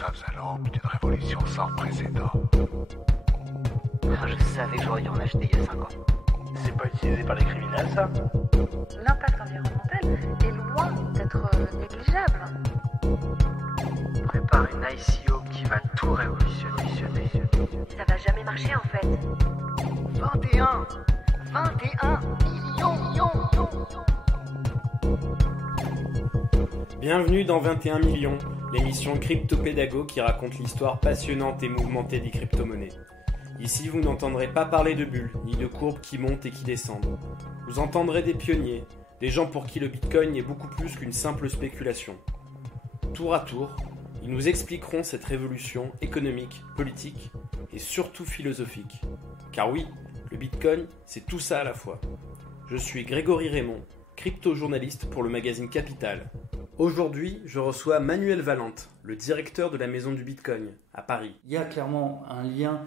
sommes à l'aube d'une révolution sans précédent. Ah, je savais que j'aurais dû en acheter il y a 5 ans. C'est pas utilisé par les criminels, ça? L'impact environnemental est loin d'être négligeable. On prépare une ICO qui va tout révolutionner. Ça va jamais marcher en fait. 21 millions. Bienvenue dans 21 millions, l'émission crypto-pédago qui raconte l'histoire passionnante et mouvementée des crypto-monnaies. Ici, vous n'entendrez pas parler de bulles, ni de courbes qui montent et qui descendent. Vous entendrez des pionniers, des gens pour qui le Bitcoin est beaucoup plus qu'une simple spéculation. Tour à tour, ils nous expliqueront cette révolution économique, politique et surtout philosophique. Car oui, le Bitcoin, c'est tout ça à la fois. Je suis Grégory Raymond, crypto-journaliste pour le magazine Capital. Aujourd'hui, je reçois Manuel Valente, le directeur de la Maison du Bitcoin, à Paris. Il y a clairement un lien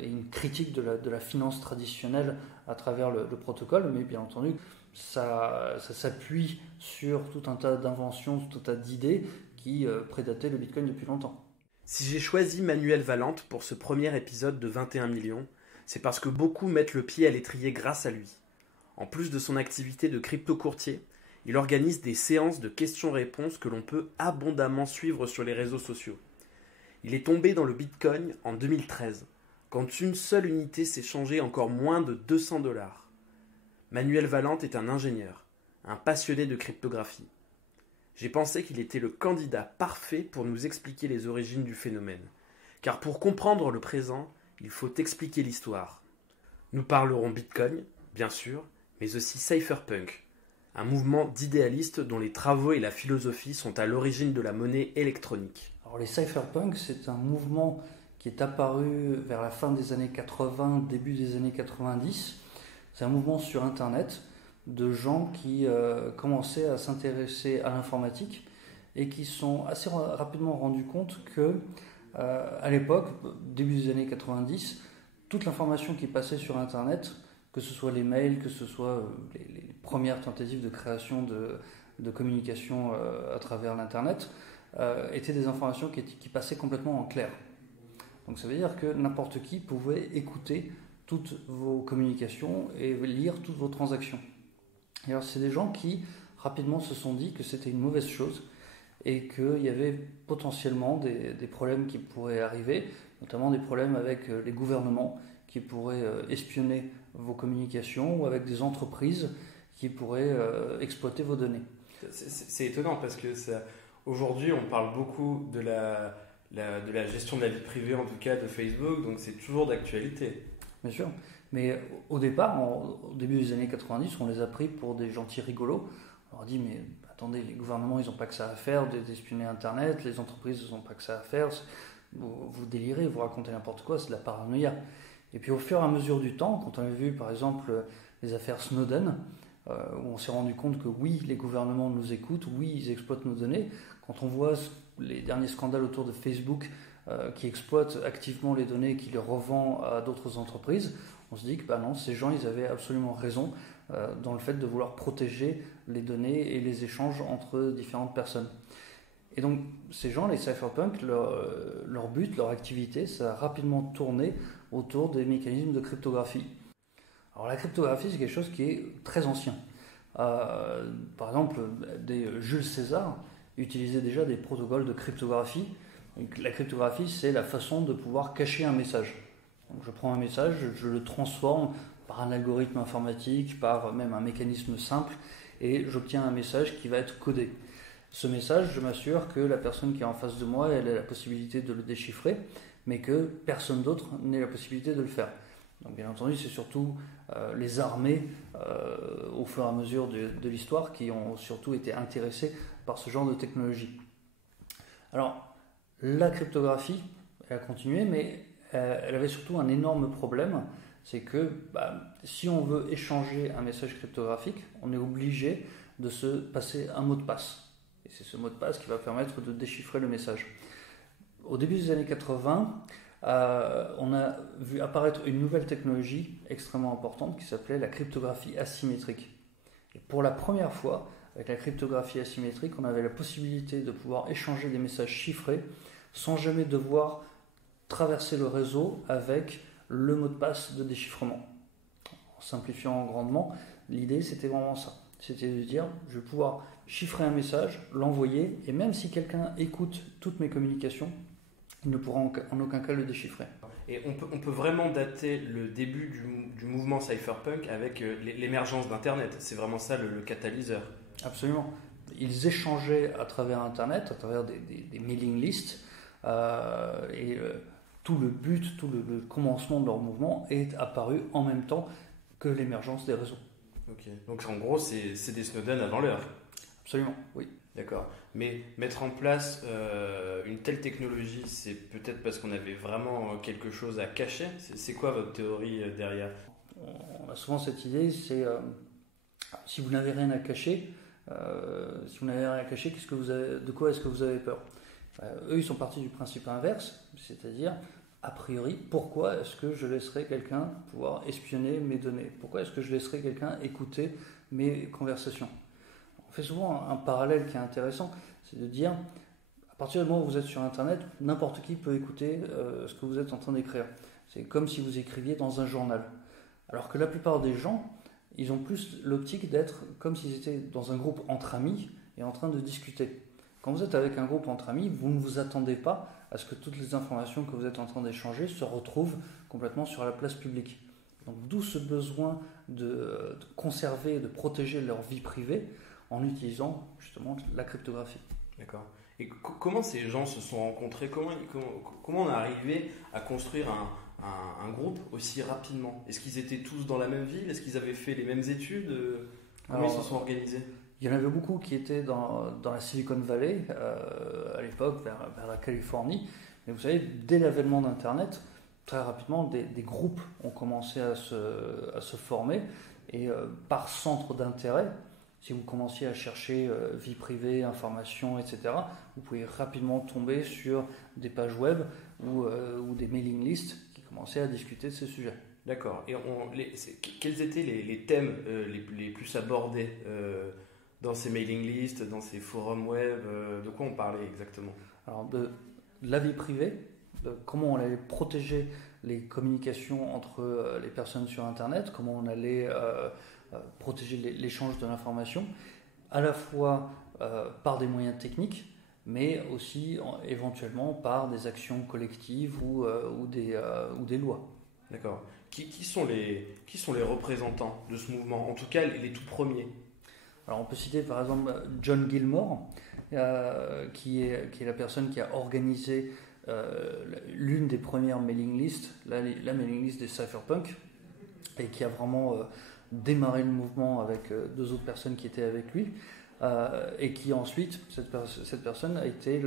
et une critique de la finance traditionnelle à travers le protocole, mais bien entendu, ça s'appuie sur tout un tas d'inventions, tout un tas d'idées qui prédataient le Bitcoin depuis longtemps. Si j'ai choisi Manuel Valente pour ce premier épisode de 21 millions, c'est parce que beaucoup mettent le pied à l'étrier grâce à lui. En plus de son activité de crypto-courtier, il organise des séances de questions-réponses que l'on peut abondamment suivre sur les réseaux sociaux. Il est tombé dans le Bitcoin en 2013, quand une seule unité s'échangeait encore moins de 200 $. Manuel Valente est un ingénieur, un passionné de cryptographie. J'ai pensé qu'il était le candidat parfait pour nous expliquer les origines du phénomène. Car pour comprendre le présent, il faut expliquer l'histoire. Nous parlerons Bitcoin, bien sûr, mais aussi cypherpunk, un mouvement d'idéalistes dont les travaux et la philosophie sont à l'origine de la monnaie électronique. Alors les cypherpunks, c'est un mouvement qui est apparu vers la fin des années 80, début des années 90. C'est un mouvement sur Internet de gens qui commençaient à s'intéresser à l'informatique et qui sont assez rapidement rendus compte que, à l'époque, début des années 90, toute l'information qui passait sur Internet, que ce soit les mails, que ce soit les premières tentatives de création de communication à travers l'Internet, étaient des informations qui passaient complètement en clair. Donc ça veut dire que n'importe qui pouvait écouter toutes vos communications et lire toutes vos transactions. Et alors c'est des gens qui rapidement se sont dit que c'était une mauvaise chose et qu'il y avait potentiellement des problèmes qui pourraient arriver, notamment des problèmes avec les gouvernements qui pourraient espionner vos communications ou avec des entreprises qui pourraient exploiter vos données. C'est étonnant parce que aujourd'hui on parle beaucoup de la gestion de la vie privée, en tout cas de Facebook, donc c'est toujours d'actualité. Bien sûr, mais au départ, au début des années 90, on les a pris pour des gentils rigolos. On leur dit mais attendez, les gouvernements ils n'ont pas que ça à faire d'espionner Internet, les entreprises ils n'ont pas que ça à faire, vous délirez, vous racontez n'importe quoi, c'est de la paranoïa. Et puis au fur et à mesure du temps, quand on a vu par exemple les affaires Snowden, où on s'est rendu compte que oui, les gouvernements nous écoutent, oui, ils exploitent nos données. Quand on voit les derniers scandales autour de Facebook qui exploitent activement les données et qui les revend à d'autres entreprises, on se dit que non, ces gens, ils avaient absolument raison dans le fait de vouloir protéger les données et les échanges entre différentes personnes. Et donc, ces gens, les cypherpunks, leur but, leur activité, ça a rapidement tourné autour des mécanismes de cryptographie. Alors, la cryptographie, c'est quelque chose qui est très ancien. Par exemple, Jules César utilisait déjà des protocoles de cryptographie. Donc, la cryptographie, c'est la façon de pouvoir cacher un message. Donc, je prends un message, je le transforme par un algorithme informatique, par même un mécanisme simple, et j'obtiens un message qui va être codé. Ce message, je m'assure que la personne qui est en face de moi, elle a la possibilité de le déchiffrer, mais que personne d'autre n'ait la possibilité de le faire. Donc bien entendu, c'est surtout les armées, au fur et à mesure de l'histoire, qui ont surtout été intéressées par ce genre de technologie. Alors, la cryptographie, elle a continué, mais elle avait surtout un énorme problème, c'est que si on veut échanger un message cryptographique, on est obligé de se passer un mot de passe. Et c'est ce mot de passe qui va permettre de déchiffrer le message. Au début des années 80, on a vu apparaître une nouvelle technologie extrêmement importante qui s'appelait la cryptographie asymétrique. Et pour la première fois, avec la cryptographie asymétrique, on avait la possibilité de pouvoir échanger des messages chiffrés sans jamais devoir traverser le réseau avec le mot de passe de déchiffrement. En simplifiant grandement, l'idée c'était vraiment ça. C'était de dire, je vais pouvoir chiffrer un message, l'envoyer, et même si quelqu'un écoute toutes mes communications, il ne pourra en aucun cas le déchiffrer. Et on peut vraiment dater le début du mouvement cypherpunk avec l'émergence d'Internet. C'est vraiment ça le catalyseur. Absolument. Ils échangeaient à travers Internet, à travers des mailing lists, tout le but, tout le commencement de leur mouvement est apparu en même temps que l'émergence des réseaux. Ok. Donc en gros, c'est des Snowden avant l'heure. Absolument, oui. D'accord. Mais mettre en place une telle technologie, c'est peut-être parce qu'on avait vraiment quelque chose à cacher. C'est quoi votre théorie derrière? On a souvent cette idée, c'est si vous n'avez rien à cacher, de quoi est-ce que vous avez peur? Eux, ils sont partis du principe inverse, c'est-à-dire, a priori, pourquoi est-ce que je laisserais quelqu'un pouvoir espionner mes données? Pourquoi est-ce que je laisserais quelqu'un écouter mes conversations? On fait souvent un parallèle qui est intéressant, c'est de dire, à partir du moment où vous êtes sur Internet, n'importe qui peut écouter ce que vous êtes en train d'écrire. C'est comme si vous écriviez dans un journal. Alors que la plupart des gens, ils ont plus l'optique d'être comme s'ils étaient dans un groupe entre amis et en train de discuter. Quand vous êtes avec un groupe entre amis, vous ne vous attendez pas à ce que toutes les informations que vous êtes en train d'échanger se retrouvent complètement sur la place publique. Donc d'où ce besoin de conserver et de protéger leur vie privée en utilisant justement la cryptographie. D'accord. Et comment ces gens se sont rencontrés? Comment on est arrivé à construire un groupe aussi rapidement? Est-ce qu'ils étaient tous dans la même ville? Est-ce qu'ils avaient fait les mêmes études? Comment ils se sont organisés? Il y en avait beaucoup qui étaient dans la Silicon Valley, à l'époque, vers la Californie. Mais vous savez, dès l'avènement d'Internet, très rapidement, des groupes ont commencé à se former. Et par centre d'intérêt, si vous commenciez à chercher vie privée, informations, etc., vous pouvez rapidement tomber sur des pages web ou des mailing lists qui commençaient à discuter de ces sujets. D'accord. Et quels étaient les thèmes les plus abordés dans ces mailing lists, dans ces forums web? De quoi on parlait exactement? Alors, de la vie privée, de comment on allait protéger les communications entre les personnes sur Internet, comment on allait protéger l'échange de l'information, à la fois par des moyens techniques, mais aussi éventuellement par des actions collectives ou des lois. D'accord. Qui sont les représentants de ce mouvement? En tout cas, les tout premiers. Alors on peut citer par exemple John Gilmore, qui est la personne qui a organisé l'une des premières mailing lists, la mailing list des cypherpunks, et qui a vraiment démarré le mouvement avec deux autres personnes qui étaient avec lui, et qui ensuite, cette personne a été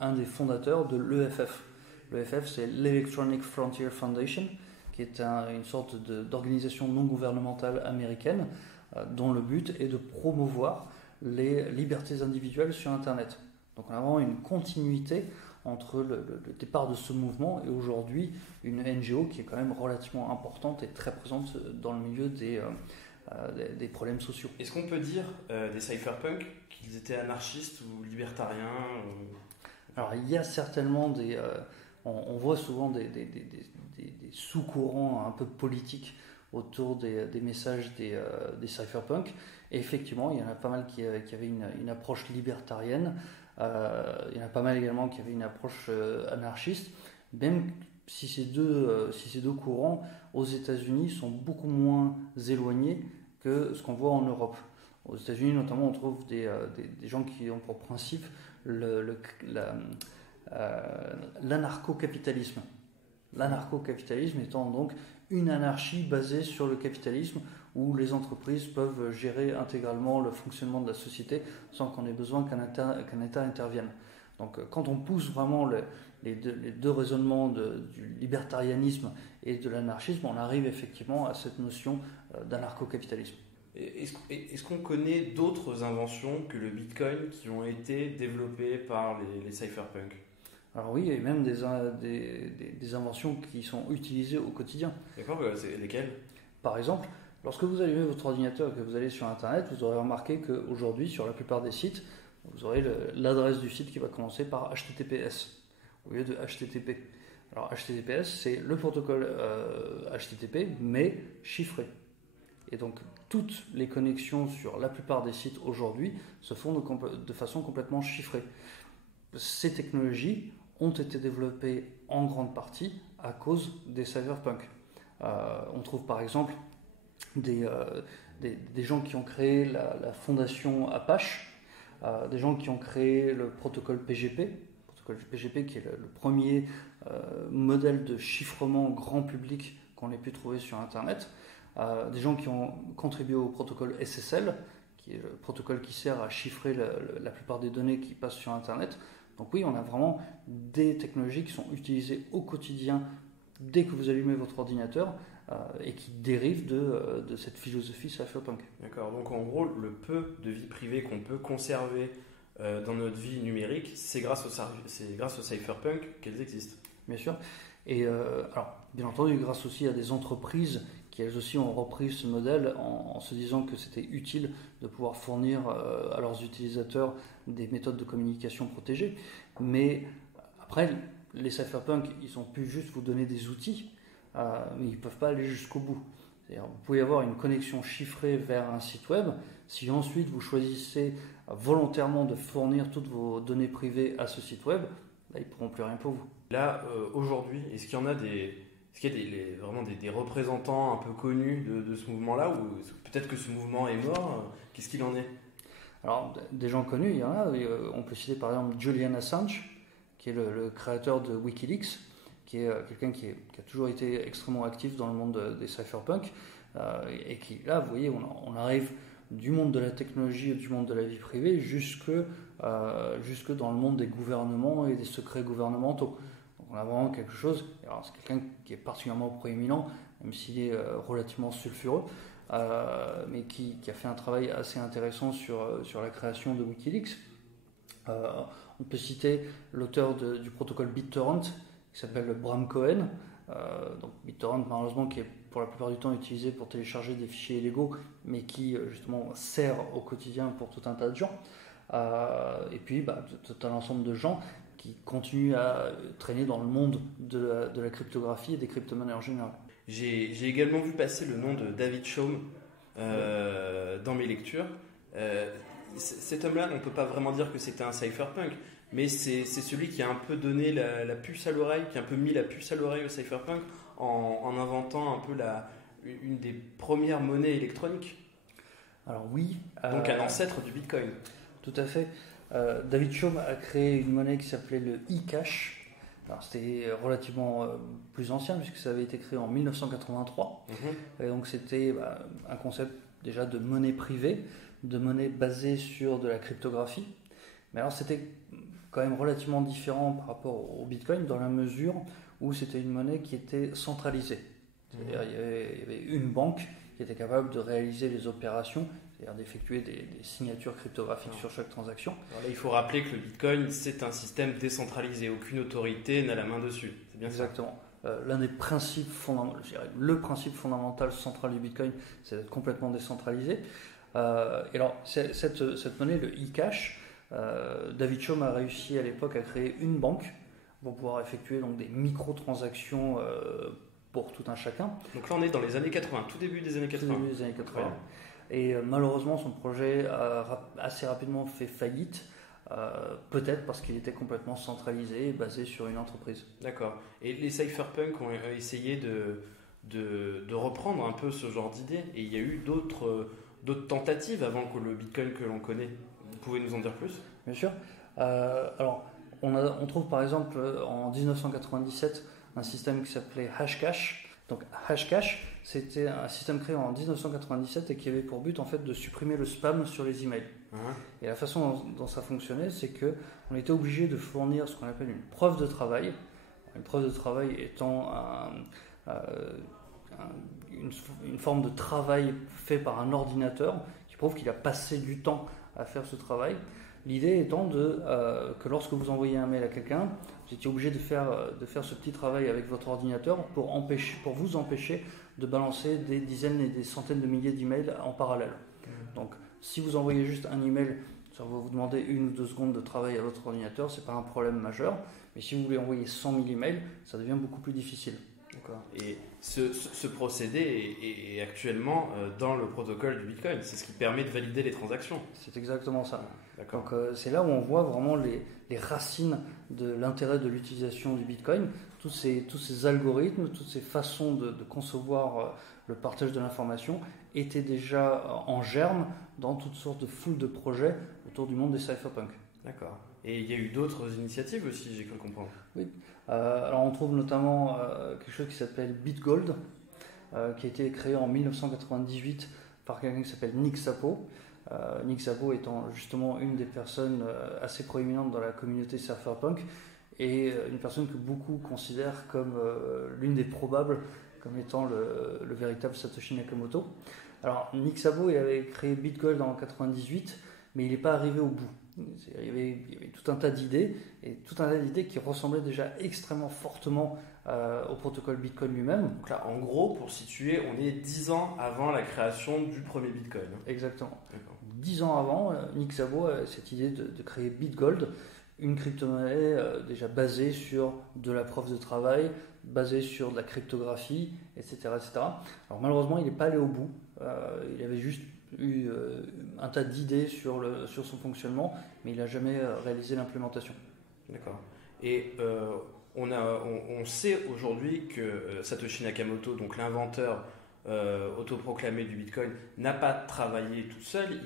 un des fondateurs de l'EFF. L'EFF, c'est l'Electronic Frontier Foundation, qui est une sorte d'organisation non gouvernementale américaine, dont le but est de promouvoir les libertés individuelles sur Internet. Donc on a vraiment une continuité entre le départ de ce mouvement et aujourd'hui une NGO qui est quand même relativement importante et très présente dans le milieu des problèmes sociaux. Est-ce qu'on peut dire des cypherpunks qu'ils étaient anarchistes ou libertariens Alors il y a certainement on voit souvent des sous-courants un peu politiques autour des messages des cypherpunks. Et effectivement, il y en a pas mal qui avaient une approche libertarienne. Il y en a pas mal également qui avaient une approche anarchiste. Même si ces deux courants aux États-Unis sont beaucoup moins éloignés que ce qu'on voit en Europe. Aux États-Unis, notamment, on trouve des gens qui ont pour principe l'anarcho-capitalisme. L'anarcho-capitalisme étant donc une anarchie basée sur le capitalisme où les entreprises peuvent gérer intégralement le fonctionnement de la société sans qu'on ait besoin qu'un État intervienne. Donc quand on pousse vraiment les deux raisonnements du libertarianisme et de l'anarchisme, on arrive effectivement à cette notion d'anarcho-capitalisme. Est-ce qu'on connaît d'autres inventions que le Bitcoin qui ont été développées par les cypherpunks? Alors oui, et même des inventions qui sont utilisées au quotidien. D'accord, c'est lesquelles? Par exemple, lorsque vous allumez votre ordinateur et que vous allez sur Internet, vous aurez remarqué qu'aujourd'hui, sur la plupart des sites, vous aurez l'adresse du site qui va commencer par HTTPS. au lieu de HTTP. Alors HTTPS, c'est le protocole HTTP, mais chiffré. Et donc toutes les connexions sur la plupart des sites aujourd'hui se font de façon complètement chiffrée. Ces technologies ont été développées en grande partie à cause des cypherpunks. On trouve par exemple des gens qui ont créé la fondation Apache, des gens qui ont créé le protocole PGP qui est le premier modèle de chiffrement grand public qu'on ait pu trouver sur Internet, des gens qui ont contribué au protocole SSL, qui est le protocole qui sert à chiffrer la plupart des données qui passent sur Internet. Donc oui, on a vraiment des technologies qui sont utilisées au quotidien dès que vous allumez votre ordinateur et qui dérivent de cette philosophie cypherpunk. D'accord, donc en gros, le peu de vie privée qu'on peut conserver dans notre vie numérique, c'est grâce au cypherpunk qu'elles existent. Bien sûr. Et alors, bien entendu, grâce aussi à des entreprises qui elles aussi ont repris ce modèle en se disant que c'était utile de pouvoir fournir à leurs utilisateurs des méthodes de communication protégées. Mais après, les cypherpunks, ils ont pu juste vous donner des outils, mais ils ne peuvent pas aller jusqu'au bout. C'est-à-dire, vous pouvez avoir une connexion chiffrée vers un site web. Si ensuite vous choisissez volontairement de fournir toutes vos données privées à ce site web, là, ils ne pourront plus rien pour vous. Là, aujourd'hui, est-ce qu'il y a vraiment des représentants un peu connus de ce mouvement-là, ou peut-être que ce mouvement est mort? Qu'est-ce qu'il en est? Alors, des gens connus, il y en a. On peut citer par exemple Julian Assange, qui est le créateur de Wikileaks, qui est quelqu'un qui a toujours été extrêmement actif dans le monde des cypherpunks, et qui, là, vous voyez, on arrive du monde de la technologie et du monde de la vie privée jusque dans le monde des gouvernements et des secrets gouvernementaux. Donc on a vraiment quelque chose, alors c'est quelqu'un qui est particulièrement proéminent, même s'il est relativement sulfureux, mais qui a fait un travail assez intéressant sur la création de Wikileaks. On peut citer l'auteur du protocole BitTorrent, qui s'appelle Bram Cohen. Donc BitTorrent, malheureusement, qui est pour la plupart du temps utilisé pour télécharger des fichiers illégaux, mais qui justement sert au quotidien pour tout un tas de gens. Et puis tout un ensemble de gens qui continuent à traîner dans le monde de la cryptographie et des crypto-monnaies en général. J'ai également vu passer le nom de David Chaum dans mes lectures. Cet homme-là, on ne peut pas vraiment dire que c'était un cypherpunk, mais c'est celui qui a un peu donné la puce à l'oreille, qui a un peu mis la puce à l'oreille au cypherpunk en inventant un peu une des premières monnaies électroniques. Alors oui. Donc un ancêtre du Bitcoin. Tout à fait. David Chaum a créé une monnaie qui s'appelait le e-cash. Alors c'était relativement plus ancien puisque ça avait été créé en 1983. Et donc c'était un concept déjà de monnaie privée, de monnaie basée sur de la cryptographie. Mais alors c'était quand même relativement différent par rapport au Bitcoin dans la mesure où c'était une monnaie qui était centralisée. C'est-à-dire il y avait une banque qui était capable de réaliser les opérations, c'est-à-dire d'effectuer des signatures cryptographiques sur chaque transaction. Alors là, il faut rappeler que le Bitcoin, c'est un système décentralisé. Aucune autorité n'a la main dessus. C'est bien ça. Exactement. L'un des principes fondamentaux, je dirais, le principe fondamental central du Bitcoin, c'est d'être complètement décentralisé. Et alors, cette monnaie, le e-cash, David Chaum a réussi à l'époque à créer une banque pour pouvoir effectuer donc, des micro-transactions pour tout un chacun. Donc là, on est dans les années 80, tout début des années 80. Tout début des années 80. Ouais. Et malheureusement, son projet a assez rapidement fait faillite, peut-être parce qu'il était complètement centralisé et basé sur une entreprise. D'accord. Et les cypherpunks ont essayé de reprendre un peu ce genre d'idée, et il y a eu d'autres tentatives avant que le Bitcoin que l'on connaît. Vous pouvez nous en dire plus? Bien sûr. Alors, on trouve par exemple en 1997 un système qui s'appelait Hashcash. Donc Hashcash, c'était un système créé en 1997 et qui avait pour but en fait de supprimer le spam sur les emails. Et la façon dont ça fonctionnait, c'est que on était obligé de fournir ce qu'on appelle une preuve de travail. Une preuve de travail étant une forme de travail fait par un ordinateur qui prouve qu'il a passé du temps à faire ce travail. L'idée étant que lorsque vous envoyez un mail à quelqu'un, vous étiez obligé de faire ce petit travail avec votre ordinateur pour vous empêcher de balancer des dizaines et des centaines de milliers d'emails en parallèle. Donc, si vous envoyez juste un email, ça va vous demander 1 ou 2 secondes de travail à votre ordinateur, c'est pas un problème majeur. Mais si vous voulez envoyer 100 000 emails, ça devient beaucoup plus difficile. D'accord. Et ce procédé est actuellement dans le protocole du Bitcoin. C'est ce qui permet de valider les transactions. C'est exactement ça. D'accord. Donc c'est là où on voit vraiment les racines de l'intérêt de l'utilisation du Bitcoin. Tous ces algorithmes, toutes ces façons de concevoir le partage de l'information étaient déjà en germe dans toutes sortes de foules de projets autour du monde des cypherpunks. D'accord. Et il y a eu d'autres initiatives aussi, j'ai cru comprendre. Oui. Alors on trouve notamment quelque chose qui s'appelle BitGold, qui a été créé en 1998 par quelqu'un qui s'appelle Nick Szabo. Nick Szabo étant justement une des personnes assez proéminentes dans la communauté cypherpunk et une personne que beaucoup considèrent comme l'une des probables comme étant le véritable Satoshi Nakamoto. Alors Nick Szabo, il avait créé BitGold en 1998, mais il n'est pas arrivé au bout. Il y avait tout un tas d'idées, et tout un tas d'idées qui ressemblaient déjà extrêmement fortement au protocole Bitcoin lui-même. Donc là, en gros, pour situer, on est 10 ans avant la création du premier Bitcoin. Exactement. D'accord. 10 ans avant, Nick Szabo a cette idée de créer BitGold, une crypto-monnaie déjà basée sur de la preuve de travail, basée sur de la cryptographie, etc. etc. Alors malheureusement, il n'est pas allé au bout. Il avait juste eu un tas d'idées sur son fonctionnement, mais il n'a jamais réalisé l'implémentation. D'accord. Et on sait aujourd'hui que Satoshi Nakamoto, donc l'inventeur autoproclamé du Bitcoin, n'a pas travaillé tout seul.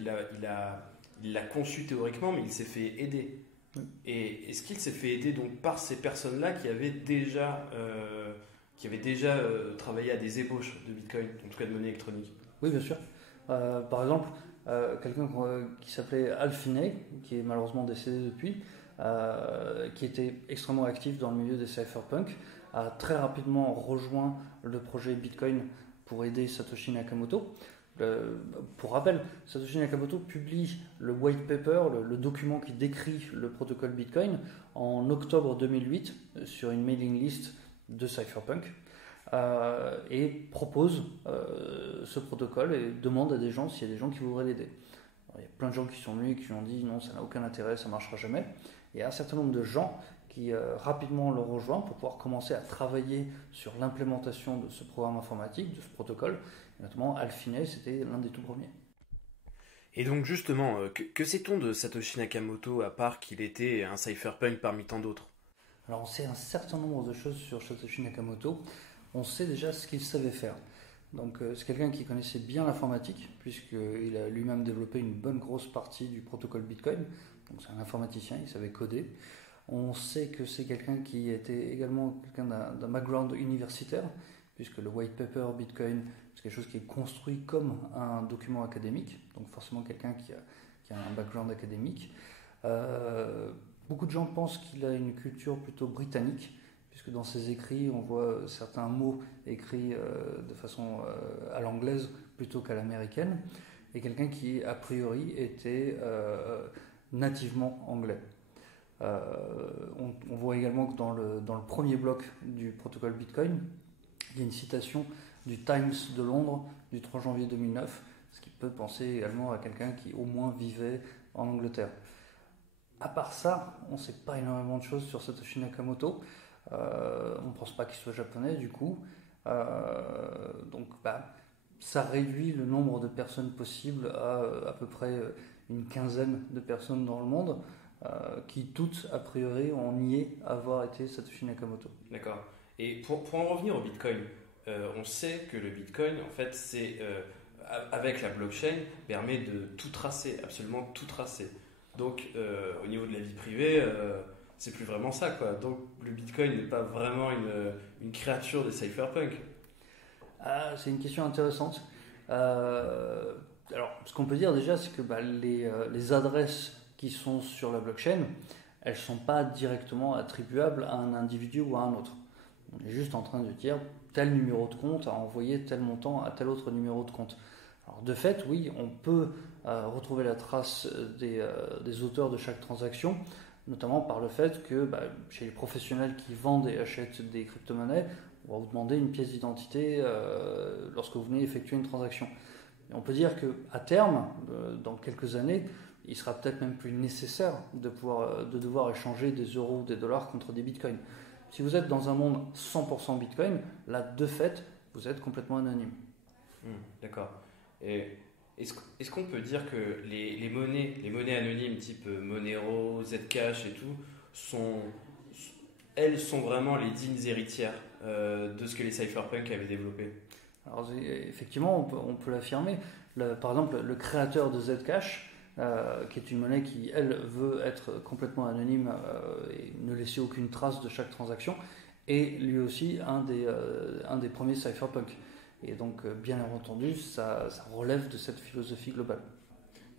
Il l'a conçu théoriquement, mais il s'est fait aider. Oui. Et est-ce qu'il s'est fait aider donc par ces personnes-là qui avaient déjà travaillé à des ébauches de Bitcoin, en tout cas de monnaie électronique? Oui, bien sûr. Par exemple, quelqu'un qui s'appelait Al Finney, qui est malheureusement décédé depuis, qui était extrêmement actif dans le milieu des cypherpunks, a très rapidement rejoint le projet Bitcoin pour aider Satoshi Nakamoto. Pour rappel, Satoshi Nakamoto publie le white paper, le document qui décrit le protocole Bitcoin, en octobre 2008 sur une mailing list de cypherpunk. Et propose ce protocole et demande à des gens s'il y a des gens qui voudraient l'aider. Alors, il y a plein de gens qui sont venus et qui ont dit non, ça n'a aucun intérêt, ça ne marchera jamais. Et il y a un certain nombre de gens qui rapidement le rejoignent pour pouvoir commencer à travailler sur l'implémentation de ce programme informatique, de ce protocole. Et notamment Al Finney, c'était l'un des tout premiers. Et donc justement, que sait-on de Satoshi Nakamoto à part qu'il était un cypherpunk parmi tant d'autres? Alors on sait un certain nombre de choses sur Satoshi Nakamoto. On sait déjà ce qu'il savait faire. Donc c'est quelqu'un qui connaissait bien l'informatique, puisqu'il a lui-même développé une bonne grosse partie du protocole Bitcoin. Donc c'est un informaticien, il savait coder. On sait que c'est quelqu'un qui était également quelqu'un d'un background universitaire, puisque le white paper Bitcoin, c'est quelque chose qui est construit comme un document académique, donc forcément quelqu'un qui a un background académique. Beaucoup de gens pensent qu'il a une culture plutôt britannique, puisque dans ses écrits, on voit certains mots écrits de façon à l'anglaise plutôt qu'à l'américaine, et quelqu'un qui, a priori, était nativement anglais. On voit également que dans le premier bloc du protocole Bitcoin, il y a une citation du Times de Londres du 3 janvier 2009, ce qui peut penser également à quelqu'un qui au moins vivait en Angleterre. À part ça, on ne sait pas énormément de choses sur Satoshi Nakamoto. On ne pense pas qu'il soit japonais du coup. Donc ça réduit le nombre de personnes possibles à peu près une quinzaine de personnes dans le monde qui toutes, a priori, ont nié avoir été Satoshi Nakamoto. D'accord. Et pour en revenir au Bitcoin, on sait que le Bitcoin, en fait, c'est avec la blockchain, permet de tout tracer, absolument tout tracer. Donc, au niveau de la vie privée, c'est plus vraiment ça, quoi. Donc, le Bitcoin n'est pas vraiment une créature des cypherpunks. C'est une question intéressante. Alors, ce qu'on peut dire déjà, c'est que les adresses qui sont sur la blockchain, elles ne sont pas directement attribuables à un individu ou à un autre. On est juste en train de dire tel numéro de compte a envoyé tel montant à tel autre numéro de compte. Alors de fait, oui, on peut retrouver la trace des auteurs de chaque transaction, notamment par le fait que chez les professionnels qui vendent et achètent des crypto-monnaies, on va vous demander une pièce d'identité lorsque vous venez effectuer une transaction. Et on peut dire qu'à terme, dans quelques années, il sera peut-être même plus nécessaire de devoir échanger des euros ou des dollars contre des bitcoins. Si vous êtes dans un monde 100% bitcoin, là, de fait, vous êtes complètement anonyme. D'accord. Et est-ce qu'on peut dire que les monnaies anonymes type Monero, Zcash et tout, elles sont vraiment les dignes héritières de ce que les cypherpunks avaient développé? Alors, effectivement, on peut l'affirmer. Par exemple, le créateur de Zcash, qui est une monnaie qui, elle, veut être complètement anonyme et ne laisser aucune trace de chaque transaction, est lui aussi un des premiers cypherpunks. Et donc, bien entendu, ça relève de cette philosophie globale.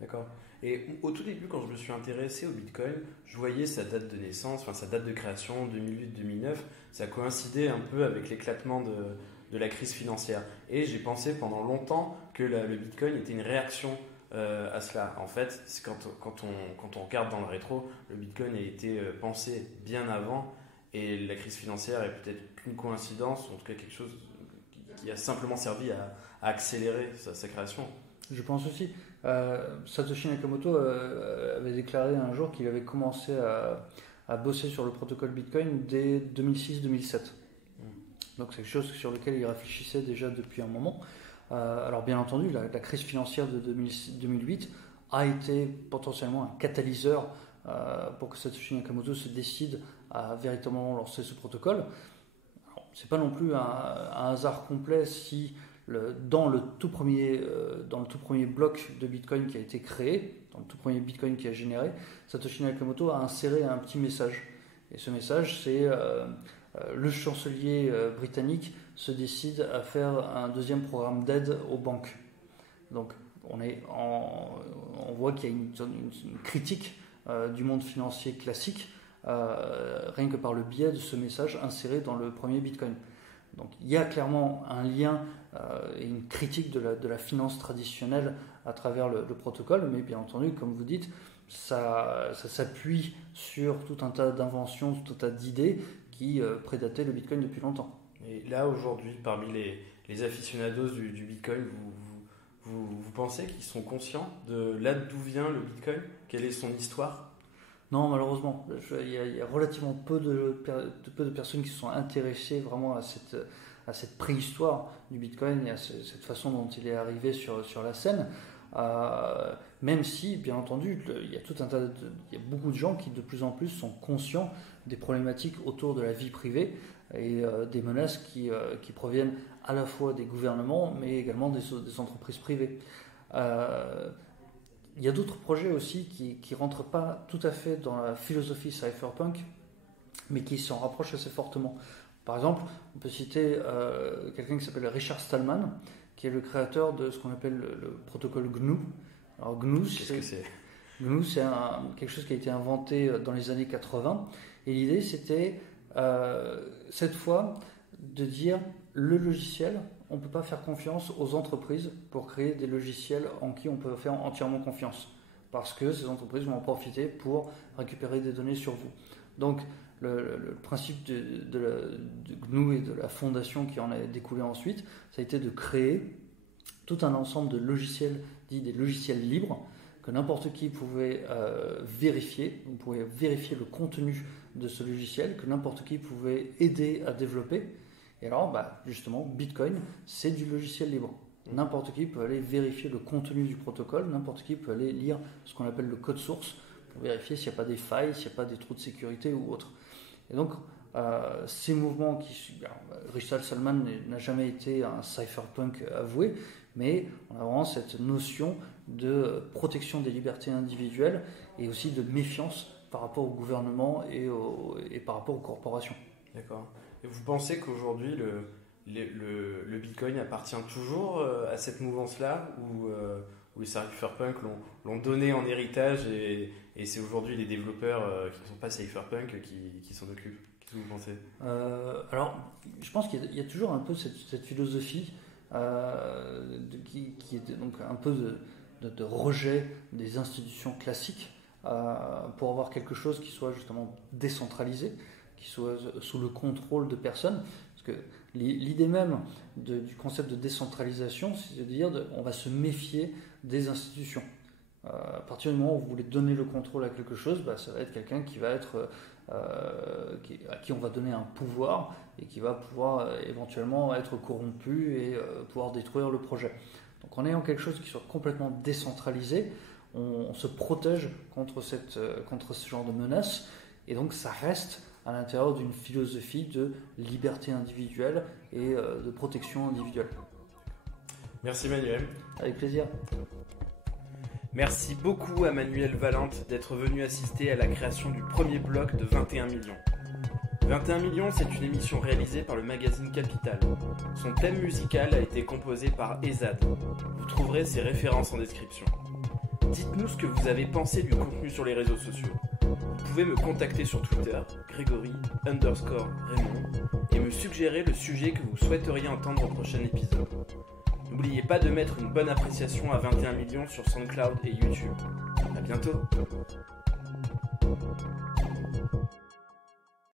D'accord. Et au tout début, quand je me suis intéressé au Bitcoin, je voyais sa date de naissance, enfin sa date de création, 2008-2009. Ça coïncidait un peu avec l'éclatement de la crise financière. Et j'ai pensé pendant longtemps que le Bitcoin était une réaction à cela. En fait, c'est quand on regarde dans le rétro, le Bitcoin a été pensé bien avant, et la crise financière est peut-être qu'une coïncidence, ou en tout cas quelque chose qui a simplement servi à accélérer sa création. Je pense aussi. Satoshi Nakamoto avait déclaré un jour qu'il avait commencé à bosser sur le protocole Bitcoin dès 2006-2007. Donc c'est quelque chose sur lequel il réfléchissait déjà depuis un moment. Alors bien entendu, la crise financière de 2008 a été potentiellement un catalyseur pour que Satoshi Nakamoto se décide à véritablement lancer ce protocole. Ce n'est pas non plus un hasard complet si dans le tout premier bloc de Bitcoin qui a été créé, dans le tout premier Bitcoin qui a généré, Satoshi Nakamoto a inséré un petit message. Et ce message, c'est le chancelier britannique se décide à faire un deuxième programme d'aide aux banques. Donc on voit qu'il y a une critique du monde financier classique, rien que par le biais de ce message inséré dans le premier Bitcoin. Donc il y a clairement un lien et une critique de la finance traditionnelle à travers le protocole, mais bien entendu, comme vous dites, ça s'appuie sur tout un tas d'inventions, tout un tas d'idées qui prédataient le Bitcoin depuis longtemps. Et là, aujourd'hui, parmi les aficionados du Bitcoin, vous pensez qu'ils sont conscients de là d'où vient le Bitcoin? Quelle est son histoire? Non, malheureusement. Il y a relativement peu de personnes qui se sont intéressées vraiment à cette préhistoire du Bitcoin et à cette façon dont il est arrivé sur la scène. Même si, bien entendu, il y a beaucoup de gens qui de plus en plus sont conscients des problématiques autour de la vie privée et des menaces qui proviennent à la fois des gouvernements mais également des entreprises privées. Il y a d'autres projets aussi qui ne rentrent pas tout à fait dans la philosophie cypherpunk, mais qui s'en rapprochent assez fortement. Par exemple, on peut citer quelqu'un qui s'appelle Richard Stallman, qui est le créateur de ce qu'on appelle le protocole GNU. Alors GNU, qu'est-ce que c'est? GNU, c'est quelque chose qui a été inventé dans les années 80, et l'idée c'était cette fois de dire le logiciel, on ne peut pas faire confiance aux entreprises pour créer des logiciels en qui on peut faire entièrement confiance, parce que ces entreprises vont en profiter pour récupérer des données sur vous. Donc le principe de GNU et de la fondation qui en a découlé ensuite, ça a été de créer tout un ensemble de logiciels, dits des logiciels libres, que n'importe qui pouvait vérifier. Vous pouvez vérifier le contenu de ce logiciel, que n'importe qui pouvait aider à développer. Et alors, justement, Bitcoin, c'est du logiciel libre. N'importe qui peut aller vérifier le contenu du protocole, n'importe qui peut aller lire ce qu'on appelle le code source pour vérifier s'il n'y a pas des failles, s'il n'y a pas des trous de sécurité ou autre. Et donc, ces mouvements Richard Stallman n'a jamais été un cypherpunk avoué, mais on a vraiment cette notion de protection des libertés individuelles et aussi de méfiance par rapport au gouvernement et par rapport aux corporations. D'accord. Et vous pensez qu'aujourd'hui, le Bitcoin appartient toujours à cette mouvance-là, où les cypherpunks l'ont donné en héritage et c'est aujourd'hui les développeurs qui ne sont pas cypherpunk qui s'en occupent? Qu'est-ce que vous pensez? Alors, je pense qu'il y a toujours un peu cette philosophie qui est donc un peu de rejet des institutions classiques pour avoir quelque chose qui soit justement décentralisé, qui soit sous le contrôle de personnes. Parce que l'idée même du concept de décentralisation, c'est de dire on va se méfier des institutions. À partir du moment où vous voulez donner le contrôle à quelque chose, ça va être quelqu'un qui va être à qui on va donner un pouvoir et qui va pouvoir éventuellement être corrompu et pouvoir détruire le projet. Donc en ayant quelque chose qui soit complètement décentralisé, on se protège contre ce genre de menaces, et donc ça reste à l'intérieur d'une philosophie de liberté individuelle et de protection individuelle. Merci Manuel. Avec plaisir. Merci beaucoup à Manuel Valente d'être venu assister à la création du premier bloc de 21 millions. 21 millions, c'est une émission réalisée par le magazine Capital. Son thème musical a été composé par Ezad. Vous trouverez ses références en description. Dites-nous ce que vous avez pensé du contenu sur les réseaux sociaux. Vous pouvez me contacter sur Twitter, Grégory_Raymond, et me suggérer le sujet que vous souhaiteriez entendre au prochain épisode. N'oubliez pas de mettre une bonne appréciation à 21 millions sur SoundCloud et YouTube. À bientôt.